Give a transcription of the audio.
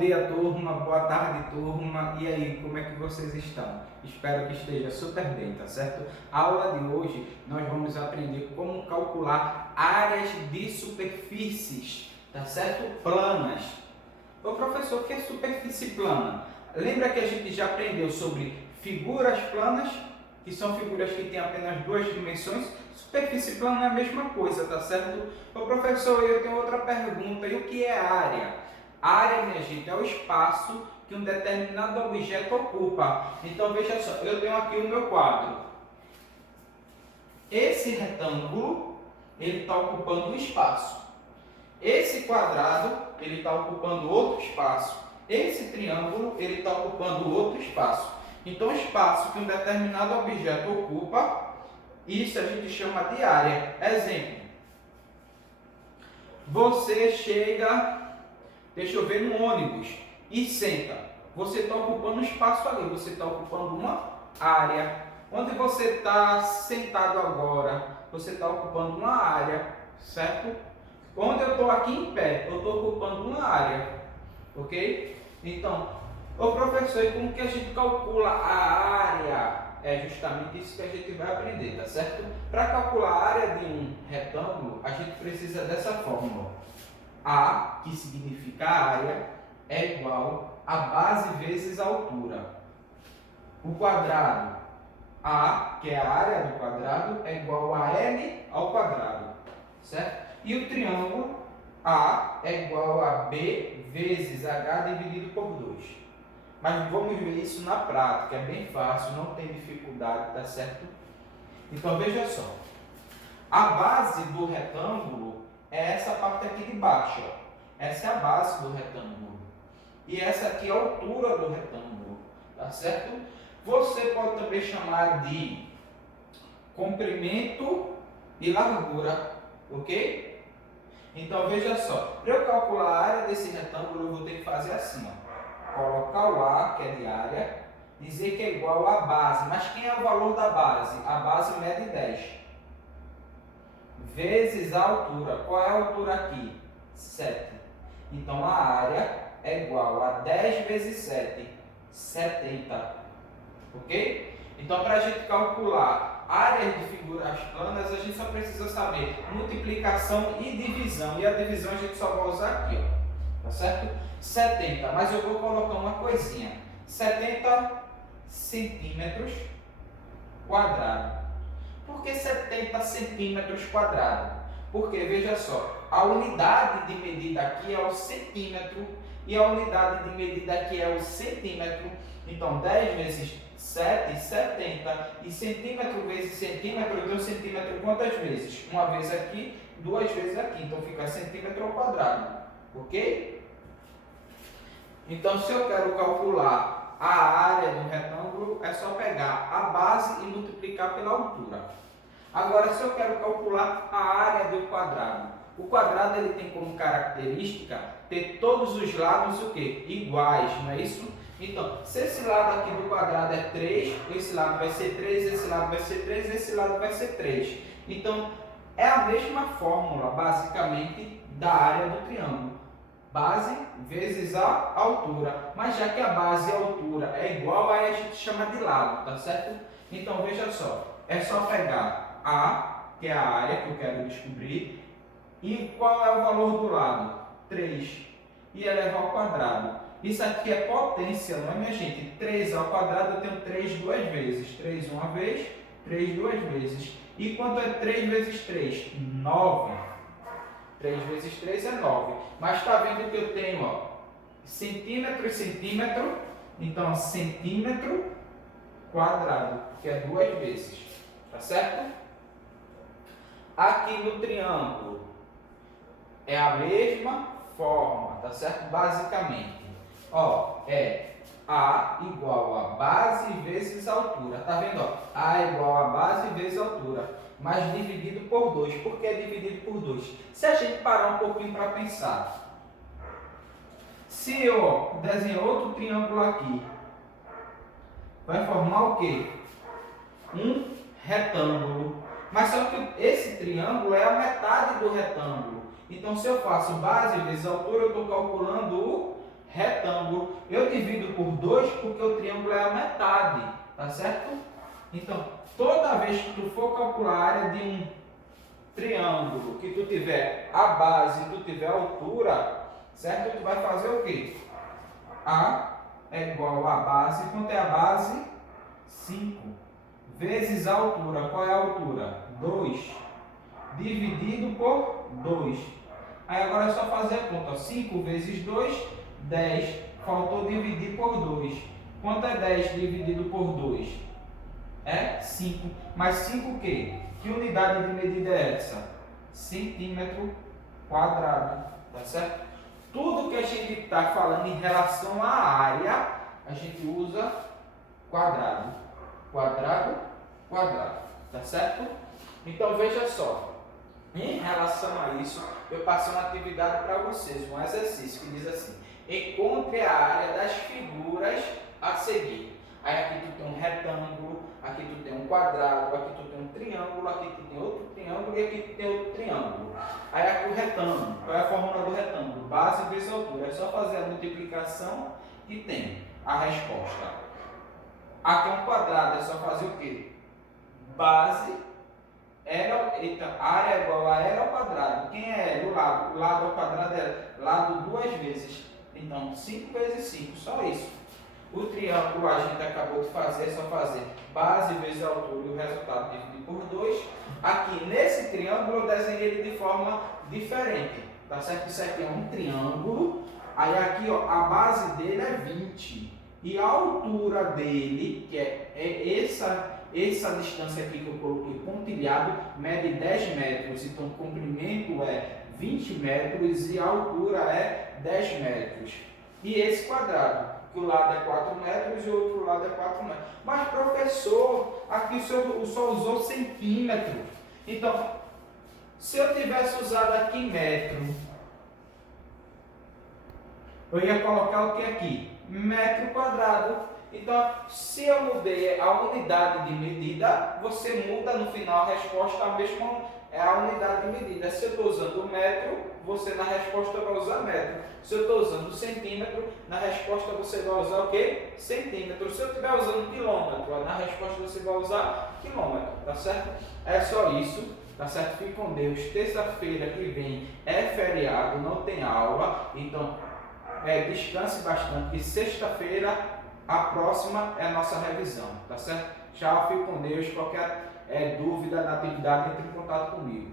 dia, turma. Boa tarde, turma. E aí, como é que vocês estão? Espero que esteja super bem, tá certo? A aula de hoje nós vamos aprender como calcular áreas de superfícies, tá certo? Planas. Ô professor, o que é superfície plana? Lembra que a gente já aprendeu sobre figuras planas, que são figuras que têm apenas duas dimensões? Superfície plana é a mesma coisa, tá certo? Ô professor, eu tenho outra pergunta. E o que é área? Área, minha gente, é o espaço que um determinado objeto ocupa. Então, veja só, eu tenho aqui o meu quadro. Esse retângulo, ele está ocupando um espaço. Esse quadrado, ele está ocupando outro espaço. Esse triângulo, ele está ocupando outro espaço. Então, o espaço que um determinado objeto ocupa, isso a gente chama de área. Exemplo. Você chega... Deixa eu ver, no ônibus e senta. Você está ocupando um espaço ali, você está ocupando uma área. Onde você está sentado agora, você está ocupando uma área, certo? Onde eu estou aqui em pé, eu estou ocupando uma área, ok? Então, ô professor, e como que a gente calcula a área? É justamente isso que a gente vai aprender, tá certo? Para calcular a área de um retângulo, a gente precisa dessa fórmula. A, que significa área, é igual a base vezes a altura. O quadrado, A, que é a área do quadrado, é igual a L ao quadrado, certo? E o triângulo, A, é igual a B vezes H dividido por 2. Mas vamos ver isso na prática, é bem fácil, não tem dificuldade, tá certo? Então veja só, a base do retângulo é essa parte aqui de baixo, ó. Essa é a base do retângulo. E essa aqui é a altura do retângulo, tá certo? Você pode também chamar de comprimento e largura, ok? Então veja só, para eu calcular a área desse retângulo, eu vou ter que fazer assim, ó. Colocar o A, que é de área, dizer que é igual à base. Mas quem é o valor da base? A base mede 10. Vezes a altura. Qual é a altura aqui? 7. Então, a área é igual a 10 vezes 7, 70. Ok? Então, para a gente calcular áreas de figuras planas, a gente só precisa saber multiplicação e divisão. E a divisão a gente só vai usar aqui, ó. Tá certo? 70. Mas eu vou colocar uma coisinha. 70 centímetros quadrados. Por que 70 centímetros quadrados? Porque, veja só, a unidade de medida aqui é o centímetro e a unidade de medida aqui é o centímetro. Então, 10 vezes 7, 70. E centímetro vezes centímetro, eu tenho centímetro quantas vezes? Uma vez aqui, duas vezes aqui. Então, fica centímetro ao quadrado. Ok? Então, se eu quero calcular a área do retângulo, é só pegar a base e multiplicar pela altura. Agora, se eu quero calcular a área do quadrado, o quadrado ele tem como característica ter todos os lados o quê? Iguais, não é isso? Então, se esse lado aqui do quadrado é 3, esse lado vai ser 3, esse lado vai ser 3, esse lado vai ser 3. Então, é a mesma fórmula, basicamente, da área do triângulo. Base vezes a altura. Mas já que a base e a altura é igual, aí a gente chama de lado, tá certo? Então, veja só, é só pegar A, que é a área que eu quero descobrir, e qual é o valor do lado? 3. E elevar ao quadrado. Isso aqui é potência, não é, minha gente? 3 ao quadrado eu tenho 3 duas vezes. 3 uma vez, 3 duas vezes. E quanto é 3 vezes 3? 9. 3 vezes 3 é 9. Mas está vendo que eu tenho, ó, centímetro e centímetro. Então, centímetro quadrado, que é duas vezes. Tá certo? Aqui no triângulo é a mesma forma, tá certo? Basicamente, ó, é A igual a base vezes a altura. Tá vendo, ó? A igual a base vezes a altura, mas dividido por 2. Por que dividido por 2? Se a gente parar um pouquinho para pensar, se eu desenhar outro triângulo aqui, vai formar o quê? Um retângulo. Mas só que esse triângulo é a metade do retângulo. Então, se eu faço base vezes altura, eu estou calculando o retângulo. Eu divido por 2 porque o triângulo é a metade, tá certo? Então, toda vez que tu for calcular a área de um triângulo, que tu tiver a base, tu tiver a altura, certo? Tu vai fazer o quê? A é igual a base, quanto é a base? 5, vezes a altura. Qual é a altura? 2, dividido por 2. Aí agora é só fazer a conta. 5 vezes 2, 10. Faltou dividir por 2. Quanto é 10 dividido por 2? É 5. Mas 5 o quê? Que unidade de medida é essa? Centímetro quadrado. Tá certo? Tudo que a gente está falando em relação à área, a gente usa quadrado. Quadrado, quadrado. Tá certo? Então veja só. Em relação a isso, eu passei uma atividade para vocês, um exercício que diz assim: encontre a área das figuras a seguir. Aí aqui tu tem um retângulo, aqui tu tem um quadrado, aqui tu tem um triângulo, aqui tu tem outro triângulo e aqui tu tem outro triângulo. Aí aqui o retângulo, qual é a fórmula do retângulo? Base vezes altura. É só fazer a multiplicação e tem a resposta. Aqui é um quadrado, é só fazer o quê? Base, área é igual a L ao quadrado. Quem é L? O lado. O lado ao quadrado é lado 2 vezes. Então, 5 vezes 5, só isso. O triângulo a gente acabou de fazer, é só fazer base vezes a altura e o resultado dividido por 2. Aqui, nesse triângulo, eu desenhei ele de forma diferente. Tá certo? Isso aqui é um triângulo. Aí aqui, ó, a base dele é 20. E a altura dele, que é essa distância aqui que eu coloquei pontilhado, mede 10 metros. Então, o comprimento é 20 metros e a altura é 10 metros. E esse quadrado, que o lado é 4 metros e o outro lado é 4 metros. Mas, professor, aqui o senhor só usou centímetro. Então, se eu tivesse usado aqui metro, eu ia colocar o que aqui? Metro quadrado. Então, se eu mudei a unidade de medida, você muda no final a resposta, a mesma é a unidade de medida. Se eu estou usando metro, você na resposta vai usar metro. Se eu estou usando centímetro, na resposta você vai usar o quê? Centímetro. Se eu estiver usando quilômetro, na resposta você vai usar quilômetro, tá certo? É só isso, tá certo? Fique com Deus. Terça-feira que vem é feriado, não tem aula, então descanse bastante, que sexta-feira a próxima é a nossa revisão, tá certo? Tchau, fique com Deus. Qualquer dúvida na atividade, entre em contato comigo.